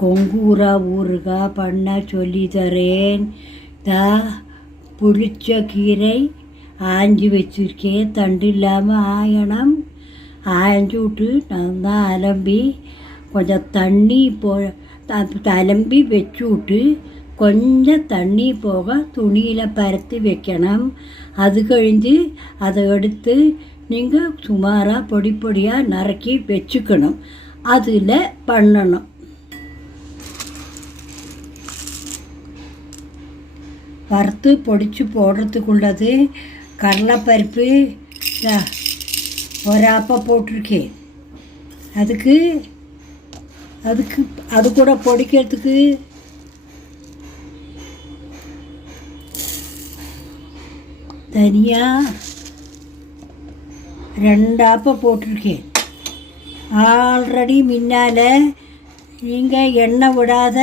கொங்கூரா ஊறுகாய் பண்ண சொல்லி தரேன். தா புளிச்ச கீரை ஆஞ்சி வச்சிருக்கேன். தண்டு இல்லாமல் ஆயணும். ஆய்ஞ்சி விட்டு நல்லா அலம்பி கொஞ்சம் தண்ணி போ அலம்பி வச்சு விட்டு கொஞ்சம் தண்ணி போக துணியில் பரத்தி வைக்கணும். அது கழிஞ்சு அதை எடுத்து நீங்கள் சுமாராக பொடி பொடியாக நறுக்கி வச்சுக்கணும். அதில் பண்ணணும். வறுத்து பொடிச்சு போடுறதுக்குள்ளது கடலைப்பருப்பு ஒரு ஆப்பா போட்டிருக்கேன் அதுக்கு அதுக்கு அது கூட பொடிக்கிறதுக்கு தனியாக ரெண்டு போட்டிருக்கேன் ஆல்ரெடி முன்னால் நீங்கள் எண்ணெய் விடாத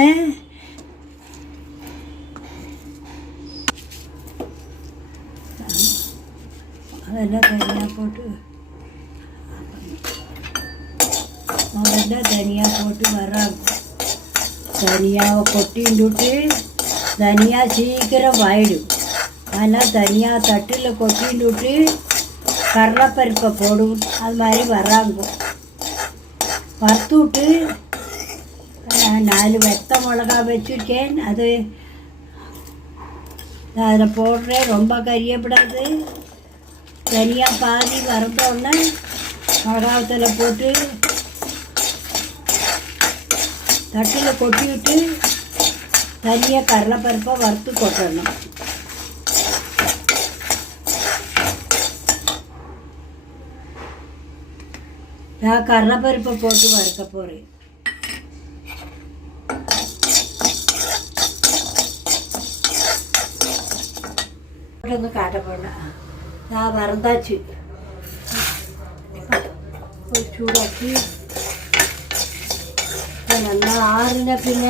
முதல்ல தனியாக போட்டு. முதல்ல தனியாக போட்டு வர்றாங்க. தனியாவை கொட்டின்னுட்டு தனியா சீக்கிரம் வாயிடும். ஆனால் தனியாக தட்டில் கொட்டின்னுட்டு கடலைப்பருப்பை போடும். அது மாதிரி வர்றாங்க. வறுத்து விட்டு நாலு வெத்த மிளகா வச்சுருக்கேன். அது அதில் போடுறேன். ரொம்ப கரியப்படாது தனியாக பாதி வறுத்தோடனே மிளகாவத்தில் போட்டு தட்டில் கொட்டி விட்டு தனியாக கடலைப்பருப்பை வறுத்து கொட்டணும் நான் கடலைப்பருப்பை போட்டு வறுக்க போகிறேன் ഒന്ന് കാട്ടപ്പോണ്ട நான் வறந்தாச்சு சூடாக்கி நல்லா ஆறுன பின்ன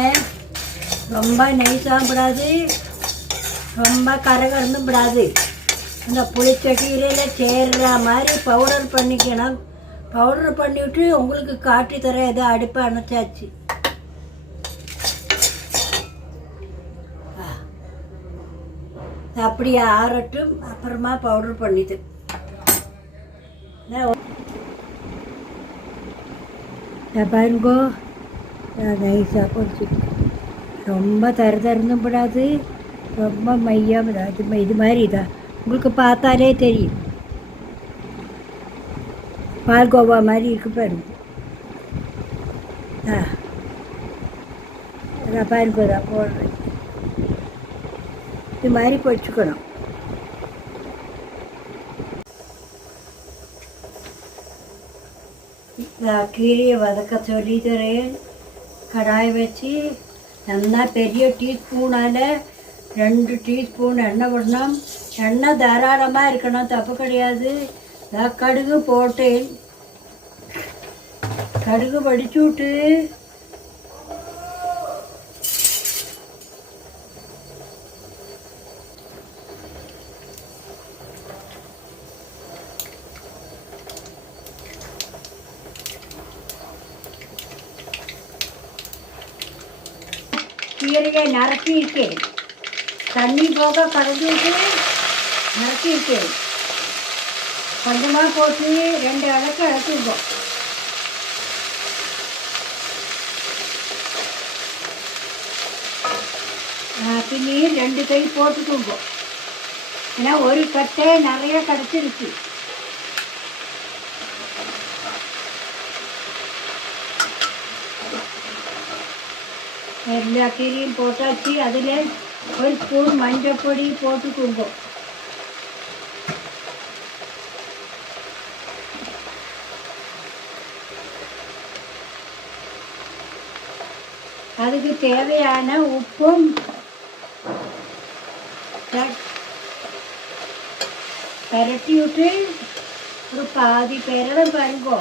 ரொம்ப நைஸாகவும் விடாது ரொம்ப கரகரந்தும் விடாது அந்த புளிச்சட்டியில் சேர்ற மாதிரி பவுடர் பண்ணிக்கணும் பவுடர் பண்ணிவிட்டு உங்களுக்கு காட்டி தர ஏதோ அடுப்பை அணைச்சாச்சு அப்படியே ஆறட்டும் அப்புறமா பவுடர் பண்ணிது பாருங்கோ நைஸாக கொஞ்சம் ரொம்ப தரு தருந்தும் விடாது ரொம்ப மையாக விடாது இது மாதிரி இதான் உங்களுக்கு பார்த்தாலே தெரியும். பால்கோவா மாதிரி இருக்கு பாருங்க. ஆ. அதான் பாருங்க தான் போடுறேன். இது மாதிரி பொரிச்சுக்கணும் நான் கீரையை வதக்க சொல்லி தரேன் கடாய் வச்சு நல்லா பெரிய டீஸ்பூனால் ரெண்டு டீஸ்பூன் எண்ணெய் விடணும். எண்ணெய் தாராளமாக இருக்கணும் தப்பு கிடையாது. நான் கடுகு போட்டேன். கடுகு வடிச்சு விட்டு கீரையை நறுக்கியிருக்கேன் தண்ணி போக கலந்துட்டு விட்டு நறுக்கியிருக்கேன் கொஞ்சமாக போட்டு ரெண்டு அளவுக்கு இழச்சிருக்கோம் பின்னையும் ரெண்டு கை போட்டுக்கோங்க ஏன்னா ஒரு கட்டை நிறைய கிடச்சிருச்சு எல்லா கீரையும் போட்டாச்சு. அதில் ஒரு ஸ்பூன் மஞ்சப்பொடி போட்டுக்கோங்க அதுக்கு தேவையான உப்பும் பரட்டி விட்டு ஒரு பாதி பெரடம் பாருங்கோ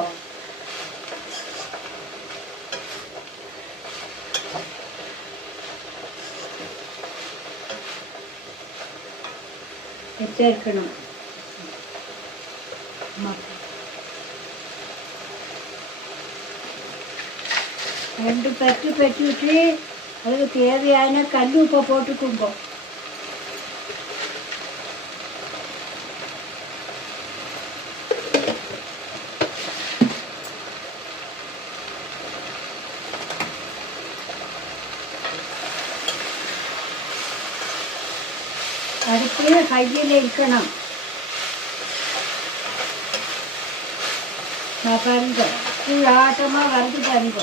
வச்சிருக்கணும் ரெண்டு பெட்டு பெட்டி விட்டு அதுக்கு தேவையான கல் உப்பை போட்டுக்குங்கோ அடுப்பு கையில் இருக்கணும் நான் பாருங்க கூழ் ஆட்டமாக வருது பாருங்க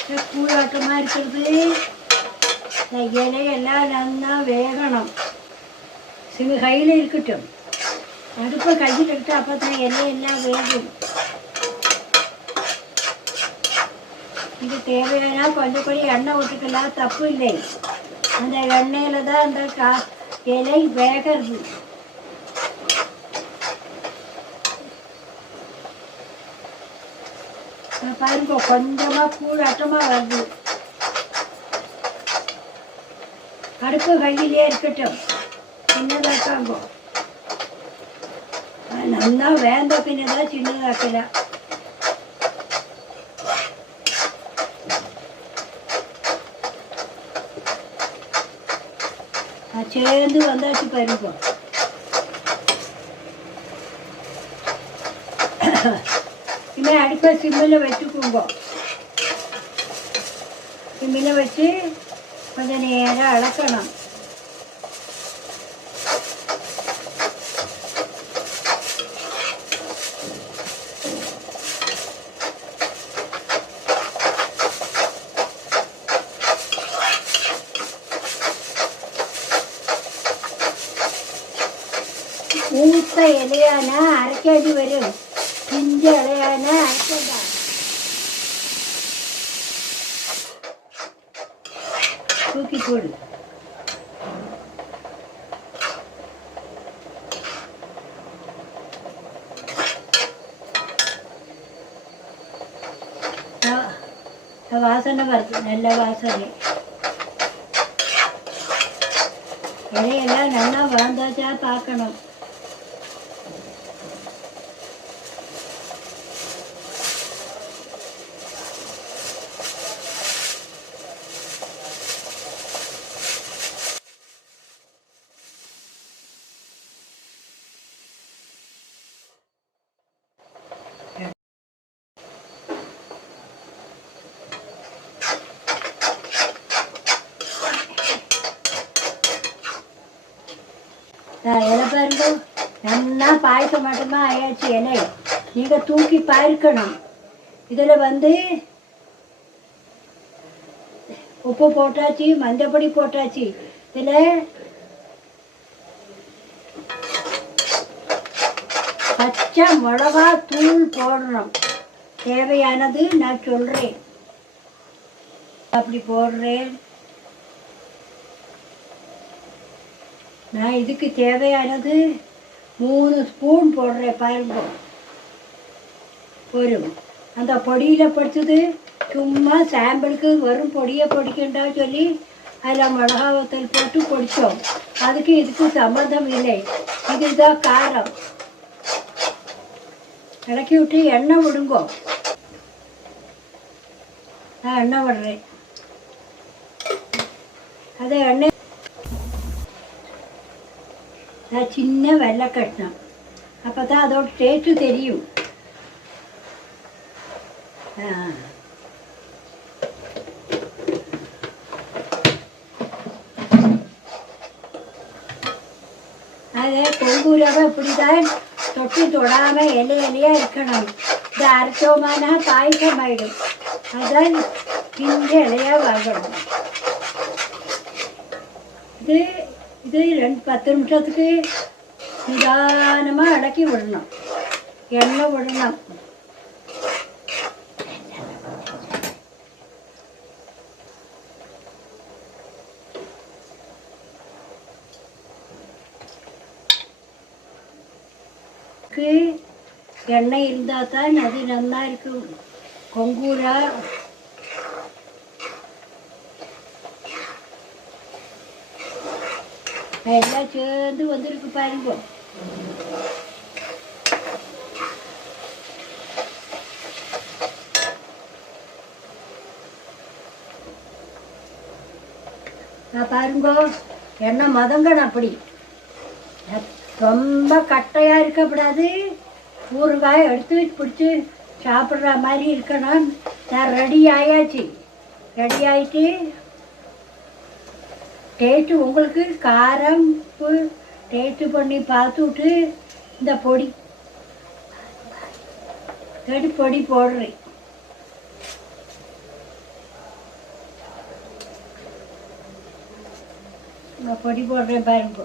இந்த கூழாட்டமாக இருக்கிறது இந்த இலையெல்லாம் நல்லா வேகணும் சிங்க கையில் இருக்கட்டும் அடுப்பை கையில் எடுத்து அப்போ தான் எல்லாம் வேகும். இது தேவையான கொஞ்சம் கொஞ்சம் எண்ணெய் விட்டுக்கலாம் தப்பு இல்லை. அந்த எண்ணெயில் தான் அந்த கா இலை வேகிறது. பாருங்க கொஞ்சமாக கூழாட்டமாக வருது. அடுப்பு கையிலே இருக்கட்டும். சின்னதாக்காங்கோ நல்லா வேந்த பின்னதான் சின்னதாக்கலாம் அது சேர்ந்து வந்தாச்சு பாருங்க இனிமே அடுப்பை சிம்மில் வச்சுக்குங்க சிம்மில் வச்சு கொஞ்சம் நேரம் அளக்கணும் தூக்கி போடு. வாசனை வருது நல்ல வாசனை. இலையெல்லாம் நல்லா வாழ்ந்தாச்சா பார்க்கணும். நான் பாருங்க நல்லா பாயசம் மட்டுமா ஆயாச்சு இலை. நீங்கள் தூக்கி பாய்க்கணும் இதில் வந்து உப்பு போட்டாச்சு மஞ்சப்பொடி போட்டாச்சு. இதில் பச்சை மிளகா தூள் போடுறோம் தேவையானது நான் சொல்கிறேன் அப்படி போடுறேன். நான் இதுக்கு தேவையானது மூணு ஸ்பூன் போடுறேன் பாருங்க. வரும் அந்த பொடியில் படிச்சது சும்மா சாம்பிளுக்கு வெறும் பொடியை பொடிக்கண்டா சொல்லி அதில் மிளகா வத்தல் போட்டு பொடித்தோம் அதுக்கு இதுக்கு சம்மந்தம் இல்லை. இதுதான் காரம். இறக்கி விட்டு எண்ணெய் விடுங்கோ. நான் எண்ணெய் விடுறேன். அதை எண்ணெய் சின்ன வெள்ளை கட்டினேன் அப்போ தான் அதோட டேஸ்ட்டு தெரியும் ஆ அதை கொங்கூரவை இப்படி தான் தொட்டு தொடாமல் இலை இலையாக இருக்கணும் இது அரைச்சோமானா பாயசம் ஆயிடும் அதான் பிஞ்ச இலையாக வாங்கணும் இது இது ரெண்டு பத்து நிமிஷத்துக்கு நிதானமாக அடக்கி விடணும். எண்ணெய் விடணும். எண்ணெய் இருந்தால் தான் அது நல்லா இருக்கும். கொங்கூரா எல்லாம் சேர்ந்து வந்திருக்கு பாருங்க. நான் பாருங்க என்ன மதங்கணும் அப்படி? ரொம்ப கட்டையாக இருக்கக்கூடாது. ஊறுகாய் எடுத்து பிடிச்சி சாப்பிட்ற மாதிரி இருக்கணும். நான் ரெடி ஆயாச்சு. ரெடி ஆயிட்டு டேஸ்ட்டு உங்களுக்கு காரம் உப்பு டேஸ்ட்டு பண்ணி பார்த்துட்டு இந்த பொடி. கடி பொடி போடுறேன். நான் பொடி போடுறேன் பாருங்க.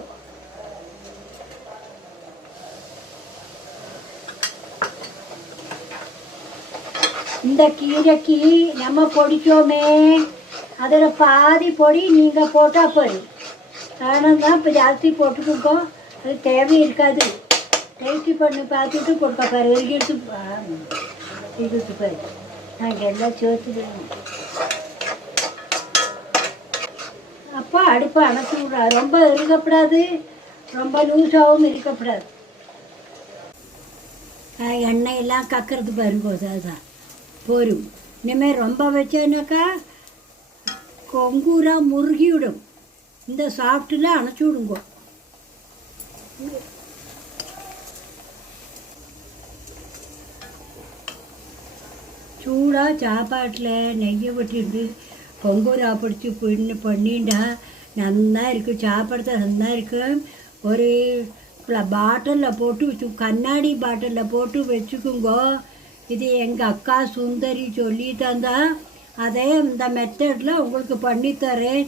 இந்த கீரைக்கு நம்ம பொடிச்சோமே அதில் பாதி பொடி நீங்கள் போட்டால் போதும். காரணம் தான் இப்போ ஜாஸ்தி போட்டுக்கோ அது தேவை இருக்காது. டேஸ்டி பண்ணி பார்த்துட்டு போட்டு பாரு எடுத்து எடுத்து பாரு. நாங்கள் எல்லாம் சேர்த்துக்கணும் அப்போ அடுப்பை அணைச்சி விட்றா. ரொம்ப இருக்கப்படாது. ரொம்ப லூஸாகவும் இருக்கப்படாது. எண்ணெயெல்லாம் கக்கிறது பாருங்க அதுதான் போரும் இனிமேல் ரொம்ப வச்சேன்னாக்கா கொங்கூரா முருகி விடும் இந்த சாப்பிட்டுல அணைச்சி விடுங்க சூடாக சாப்பாட்டில் நெய்யை விட்டுட்டு பொங்கூரா பிடிச்சி பின்னு பண்ணிண்டா நல்லா இருக்கும் சாப்பிட்றது நல்லா இருக்கும் ஒரு பாட்டிலில் போட்டு வச்சு கண்ணாடி பாட்டிலில் போட்டு வச்சுக்குங்கோ. இது எங்கள் அக்கா சுந்தரி சொல்லி தந்தா அதே இந்த மெத்தடில் உங்களுக்கு பண்ணித்தரேன்.